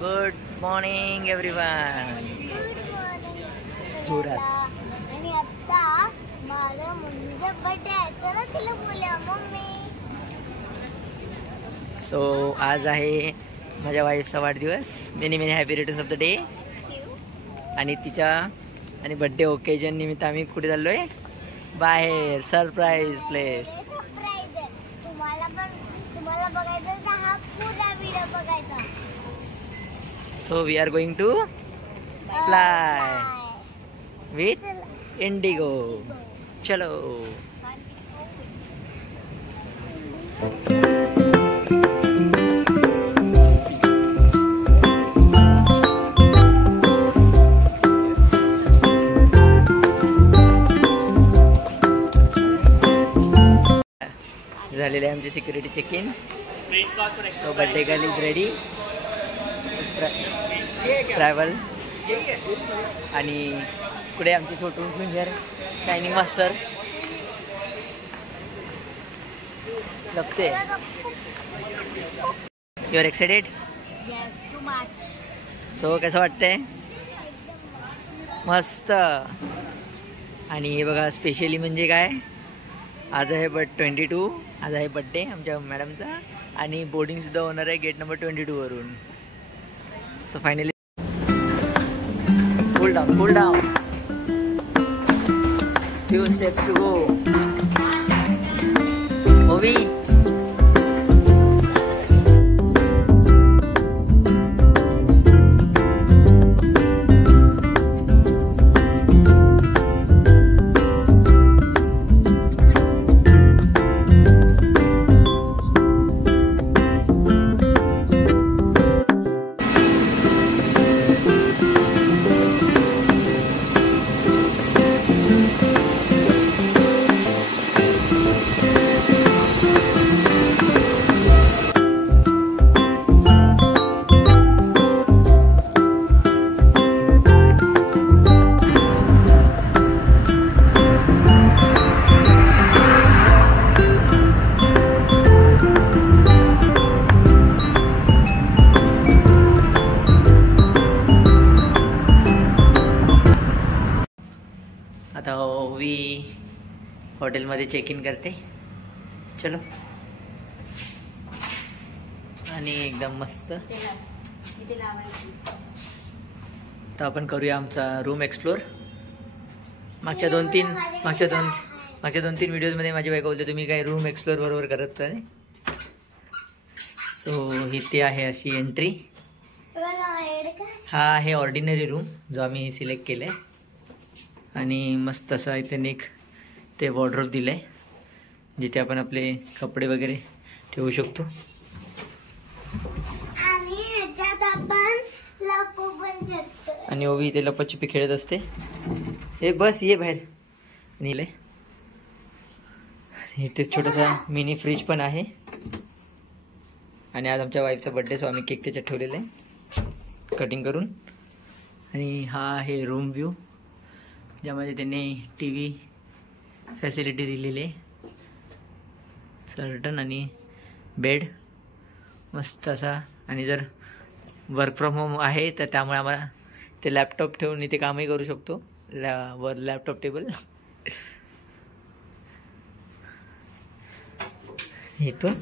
Good morning everyone. जोरात. आणि आता माझ्या मम्मीचा बर्थडे आहे. चला तिला बोलूया मम्मी. सो आज आहे माझ्या वाईफचा वाढदिवस. Many many happy returns of the day. आणि तिच्या आणि बर्थडे ओकेजन निमित्त आम्ही कुठे चाललोय? बाहेर सरप्राईज प्लेस. सरप्राईज आहे. तुम्हाला बघायचं तर हा पूर्ण व्हिडिओ बघायचा. So we are going to fly with IndiGo. चलो. झालेले आमचे security check in. So birthday girl is ready. Travel. आणि पुढे आमचे छोटू फिंगर शायनिंग मास्टर लपते. You are excited? Yes, too much. So कसं वाटतंय? मस्त. आणि हे बघा स्पेशली म्हणजे काय, आज आहे 22. आज आहे बड्डे आमच्या मॅडमचा. आणि बोर्डिंग सुद्धा होणार आहे गेट नंबर 22 वरून. So finally cool down. Few steps to go. Ovi. आता ओवी हॉटेलमध्ये चेक इन करते. चलो. आणि एकदम मस्त. तर आपण करूया आमचा रूम एक्सप्लोर. मागच्या दोन तीन व्हिडिओजमध्ये माझी बायको बोलते तुम्ही काय रूम एक्सप्लोर बरोबर करत नाही. सो इथे आहे अशी एंट्री. हा आहे ऑर्डिनरी रूम जो आम्ही सिलेक्ट केला आहे. आणि मस्त असा इथे एक ते वॉर्डरोब दिलं आहे जिथे आपण आपले कपडे वगैरे ठेवू शकतो. आणि ओवी इथे लपाछुपी खेळत असते. हे बस ये बाहेर. आणि इथे छोटासा मिनी फ्रीज पण आहे. आणि आज आमच्या वाईफचा बर्थडे सो आम्ही केक त्याच्यात ठेवलेला आहे कटिंग करून. आणि हा आहे रूम व्ह्यू ज्यामध्ये त्यांनी TV फॅसिलिटी दिलेली आहे. सर्टन आणि बेड मस्त असा. आणि जर वर्क फ्रॉम होम आहे तर त्यामुळे आम्हाला ते लॅपटॉप ठेवून इथे कामही करू शकतो. वर लॅपटॉप टेबल. इथून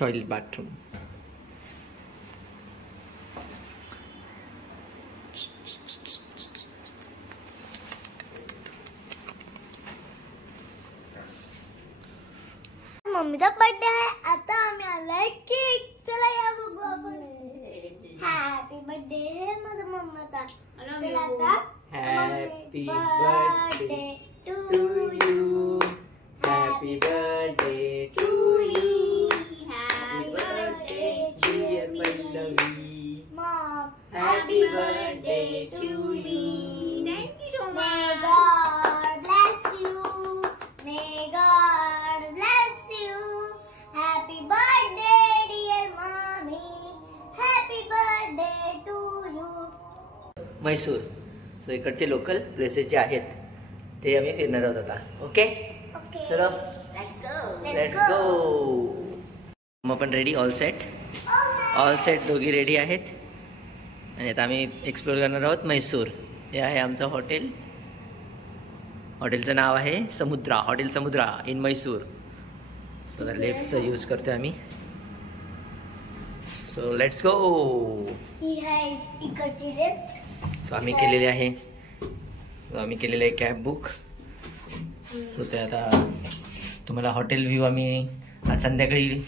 टॉयलेट बाथरूम. मम्मीचा बर्थडे आहे. आता आम्ही आलाय केक. चला या बघू आपण. हॅपी बर्थडे हे माझ्या मम्मीचा. चला आता happy birthday to you. Happy birthday to you. Happy birthday dear Pallavi. Mom. Happy birthday to me. Thank you so much. God bless you. May God bless you. Happy birthday dear mummy. Happy birthday to you. Mysore. So इकडचे local places जे आहेत ते आम्ही फिरणार आहोत आता. Okay चलो let's go. मग आपण ready. All set. All set दोघी रेडी आहेत आणि आता आम्ही एक्सप्लोर करणार आहोत म्हैसूर. हे आहे आमचं हॉटेल. हॉटेलचं नाव आहे समुद्रा, हॉटेल समुद्रा इन म्हैसूर. सो तर लेफ्टचं यूज करतोय आम्ही. So let's go. सो आम्ही केलेले आहे कॅब बुक. सो ते आता तुम्हाला हॉटेल व्ह्यू आम्ही आज संध्याकाळी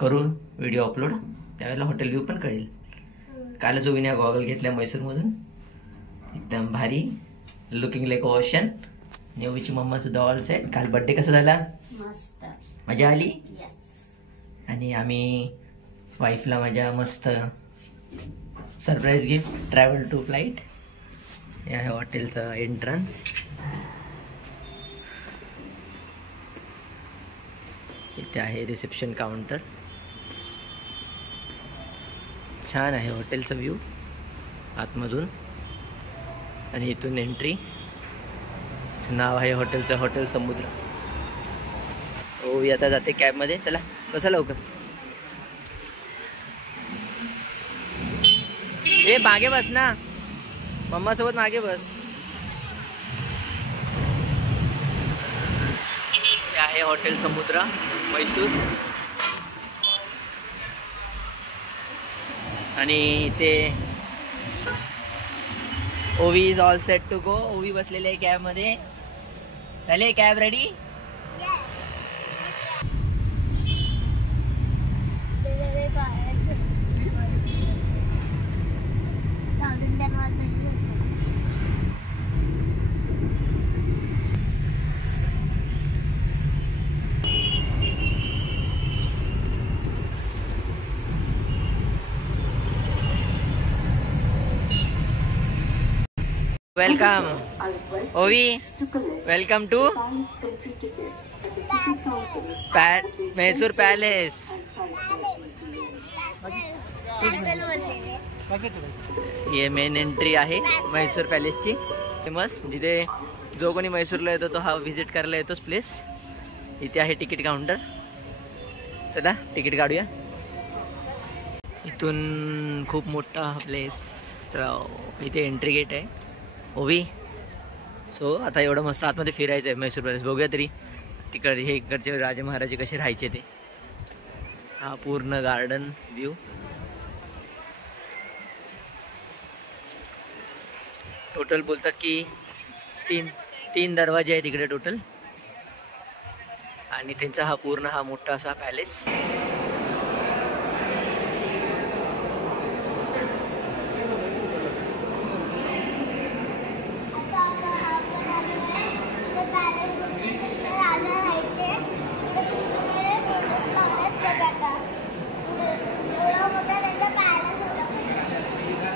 करू व्हिडिओ अपलोड, त्यावेळेला हॉटेल व्ह्यू पण कळेल. कालच ओवीने गॉगल घेतल्या म्हैसूरमधून, एकदम भारी, लुकिंग लाईक ओशन. आणि ओवीची मम्मा सुद्धा ऑल सेट. काल बर्थडे कसा झाला? मस्त, मजा आली. यस. आणि आम्ही वाईफला माझ्या मस्त surprise gift, travel to flight. हे आहे हॉटेलचं एंट्रन्स. इथे आहे रिसेप्शन काउंटर. छान आहे हॉटेलचा व्ह्यू आतमधून. आणि इथून एंट्री. नाव आहे हॉटेलचं हॉटेल समुद्र. हो आता जाते कॅबमध्ये. चला बसा लवकर. ए मागे बस ना, मम्मा सोबत मागे बस. हे आहे हॉटेल समुद्रा म्हैसूर. आणि इथे Ovi is all set to go. Ovi बसलेली आहे कॅब मध्ये. झाली cab ready? Welcome Ovi, welcome to Mysore palace. ये मेन एंट्री आहे मैसूर पॅलेसची, फेमस, जिथे जो कोणी मैसूरला येतो तो हा व्हिजिट करायला येतोच प्लेस. इथे आहे तिकीट काउंटर. चला तिकीट काढूया. इथून खूप मोठा हा प्लेस. इथे एंट्री गेट आहे ओवी. सो आता एवढं मस्त आतमध्ये फिरायचं आहे मैसूर पॅलेस. बघूया तरी तिकडे हे इकडचे राजे महाराजे कसे राहायचे ते. हा पूर्ण गार्डन व्ह्यू. टोटल बोलतात की तीन दरवाजे आहेत इकडे टोटल. आणि त्यांचा हा पूर्ण हा मोठा असा पॅलेस.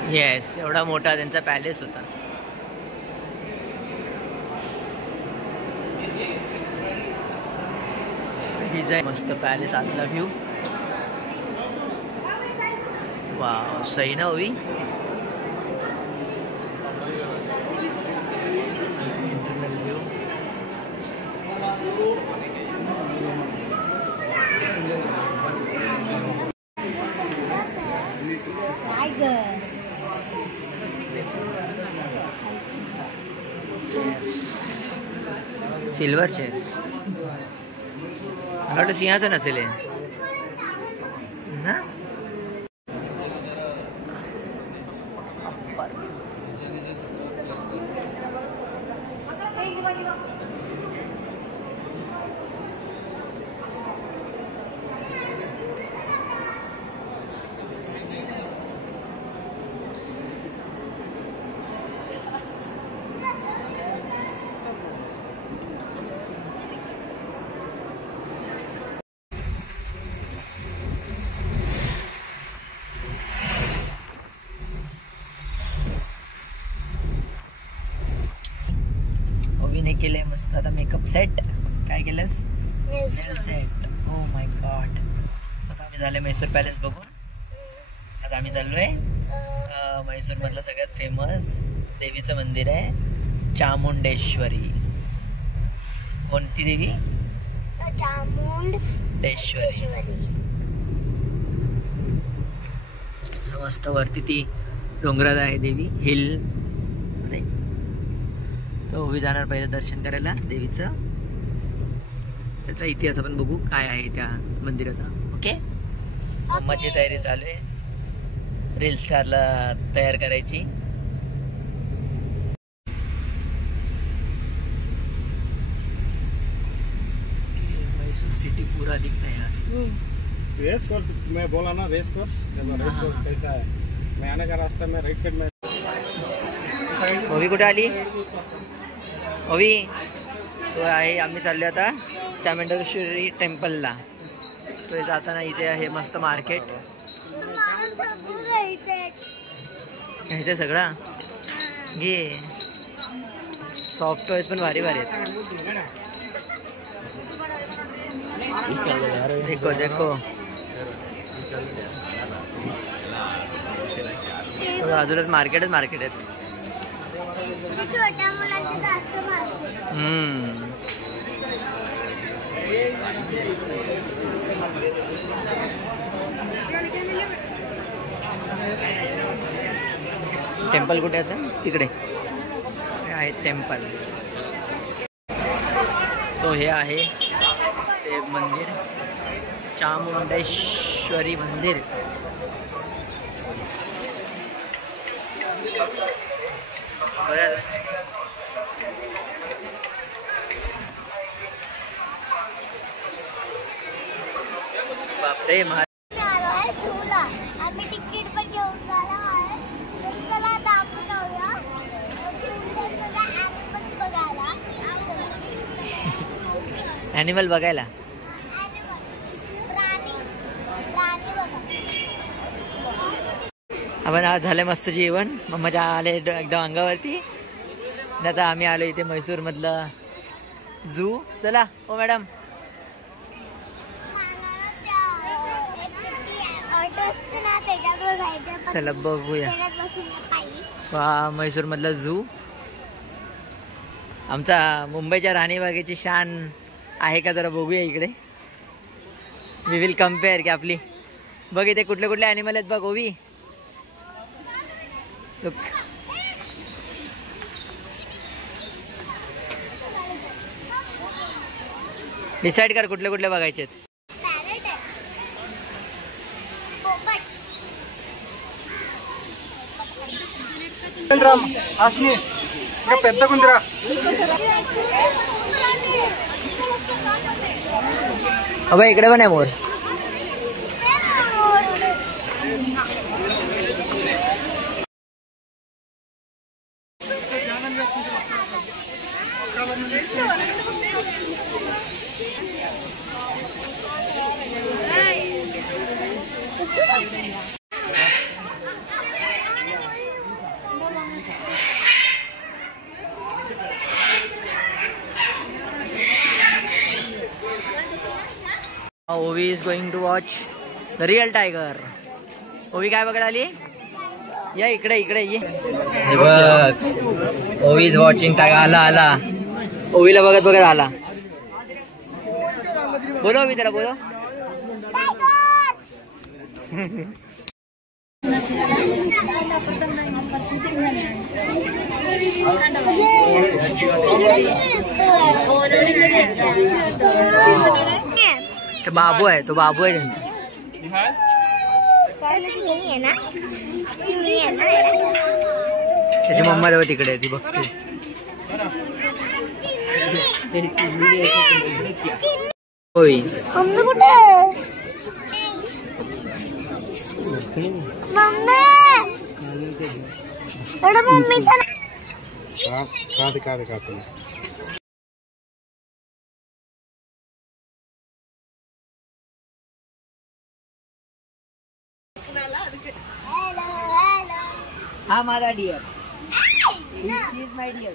येस, एवढा मोठा त्यांचा पॅलेस होता. डिझाईन मस्त पॅलेस. आतला व्ह्यू वाव, सही ना होई. Internal view. Silver chairs. मला वाटतं सिंहासन असेल ना. केलंय मस्त आता मेकअप सेट. काय केलंस? नेल सेट. Oh my God. आता आम्ही झाले मैसूर पॅलेस बघून. आता आम्ही चाललोय मैसूर मधलं सगळ्यात फेमस देवीचं मंदिर आहे चामुंडेश्वरी. कोणती देवी? चामुंडेश्वरी. असं मस्त वरती ती डोंगरात आहे देवी हिल मध्ये. तर उभी जाणार पहिलं दर्शन करायला देवीचं. त्याचा इतिहास आपण बघू काय आहे त्या मंदिराचा. ओके. मम्माची तयारी चालू आहे रील स्टारला तयार करायची. मैसूर सिटी पूरा दिखता है यहाँ से. रेस कोर्स मैं बोला ना, रेस कोर्स. रेस कोर्स कैसा है? मैं आने का रास्ता में राइट साइड में. ओवी कुठे आली? ओवी तो आहे. आम्ही चाललो आता चामुंडेश्वरी टेम्पलला. तो जाताना इथे आहे मस्त मार्केट. ह्याचं सगळं घे. सॉफ्ट टॉयज पण भारी भारी आहेत. देखो देखो बाजूलाच मार्केटच मार्केट आहेत. छोट्या मुलांचे जास्त मार्केट. टेम्पल कुठे आहे? तिकडे आहे टेम्पल. सो हे आहे ते मंदिर चामुंडेश्वरी मंदिर. बापरे. झूला आम्ही तिकीट पण घेऊन झाला आहे. चला आता आपण जाऊया बघायला. ॲनिमल बघायला. आपण आज झालं मस्त जेवण. मम्माच्या आले एकदम अंगावरती. आता आम्ही आलो इथे म्हैसूर मधलं झू. चला हो मॅडम. चला बघूया. म्हैसूर मधला झू. आमचा मुंबईच्या राणीबागेची शान आहे का जरा बघूया इकडे. वी विल कम्पेअर की आपली. बघ इथे कुठले कुठले ॲनिमल आहेत बघ ओवी. डिसाइड कर कुठले कुठले बघायचे आहेत. పెద్ద కుందిరా. अबे इकडे पण आहे more. Ovi is going to watch the real tiger. Ovi काय बघायला आली? या इकडे इकडे ये. बघ ओवी इज वॉचिंग टायगर. आला आला. ओवीला बघत बघत आला. बोलो ओवी त्याला बोलो. तो बाबू आहे. तो बाबू आहे त्यांचा. त्याची मम्मा जेव्हा तिकडे आहे ती बघते. होय मम्मी కాదు हा माझा dear. She is my dear.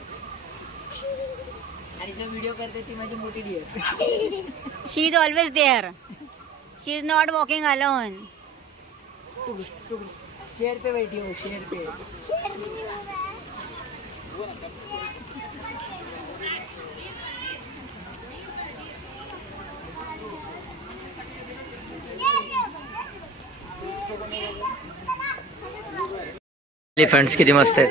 आणि जो व्हिडिओ करते ती माझी मोठी dear. She is always there. She is not walking alone. शेर पे बैठी हो. शेर पे. एलिफंट्स किती मस्त आहेत.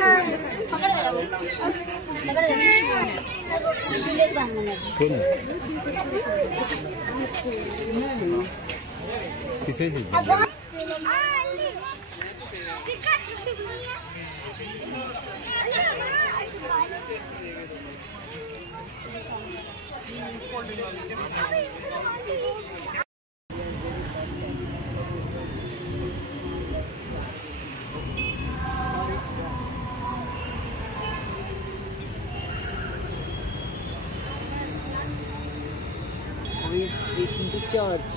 Reaching to church,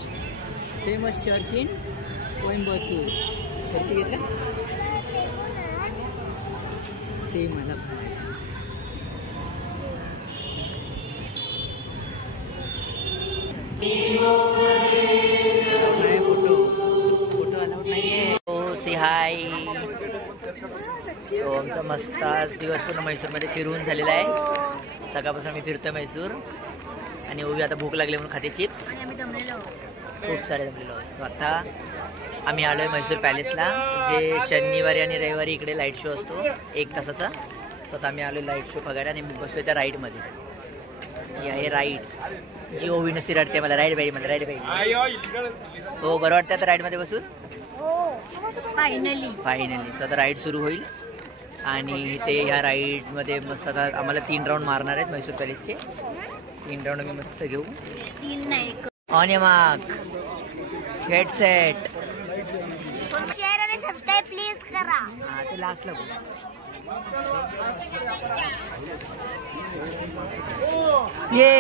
famous church in Coimbatore. किती घेतलं ते मला फोटो अलाउड नाहीये. से हाय. तो आमचा मस्त आज दिवस पूर्ण म्हैसूरमध्ये फिरून झालेला आहे. सकाळपासून मी फिरतोय म्हैसूर आणि ओवी आता भूक लागली म्हणून खाते चिप्स. खूप सारे जमलेलो आहोत. सो आता आम्ही आलो आहे म्हैसूर पॅलेसला, जे शनिवारी आणि रविवारी इकडे लाईट शो असतो 1 तासाचा. सो आता आम्ही आलो लाईट शो बघायला आणि बसलो त्या राईडमध्ये. ही आहे राईड जी ओवी नुसती रडते मला राईड पाहिजे मला राईड पाहिजे. हो बरं वाटतं आता राईडमध्ये बसून. फायनली सो आता राईड सुरू होईल आणि ते ह्या राईडमध्ये मस्त आता आम्हाला 3 राऊंड मारणार आहेत म्हैसूर पॅलेसचे. 3 राऊंड मी मस्त घेऊ. 3 नाही. On A mark get set. Share आणि सबस्क्राईब प्लीज करा. हा ते लास्टला बघू. ये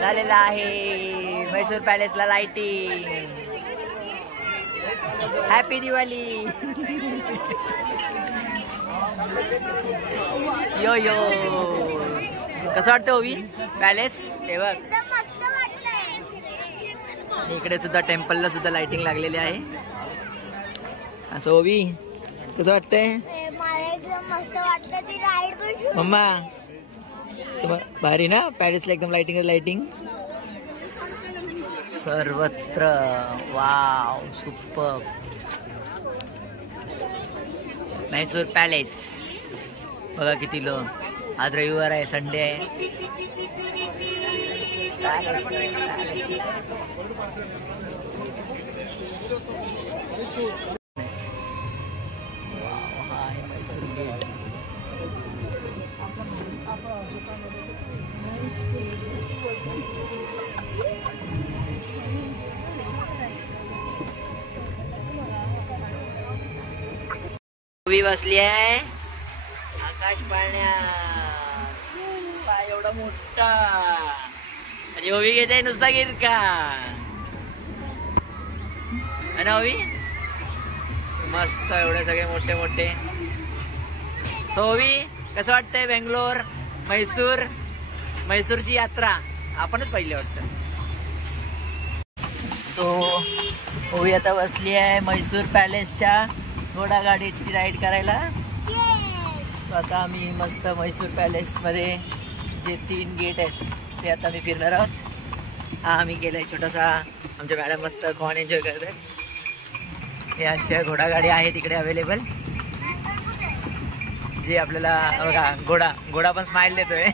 झालेला आहे म्हैसूर पॅलेसला लाइटिंग. हॅपी दिवाळी. यो यो कसं वाटतं ओवी पॅलेस ते बघ. इकडे सुद्धा टेम्पलला सुद्धा लाइटिंग लागलेली आहे. असं ओवी कसं वाटतंय. मला एकदम मस्त वाटतं. ती राईड पण मम्मा भारी ना पॅलेसला एकदम लाइटिंग सर्वत्र. Wow super. म्हैसूर पॅलेस बघा किती लोक. आज रविवार आहे संडे आहे. म्हैसूर गेट. ओवी बसली आहे आकाश पाळण्यात. एवढा मोठा आणि ओवी घेते नुसता गिरका ना ओवी. मस्त एवढे सगळे मोठे मोठे. सो ओवी कसं वाटतंय बेंगलोर म्हैसूरची यात्रा आपणच पहिली वाटतं. सो ओवी आता बसली आहे म्हैसूर पॅलेसच्या घोडागाडीची राईड करायला. सो आता आम्ही मस्त म्हैसूर पॅलेसमध्ये जे 3 गेट आहेत ते आता मी फिरणार आहोत. हा आम्ही केलाय छोटासा. आमच्या मॅडम मस्त कॉर्न एन्जॉय करतात. हे अशा घोडागाडी आहे तिकडे अवेलेबल जे आपल्याला बघा घोडा पण स्माइल देतोय.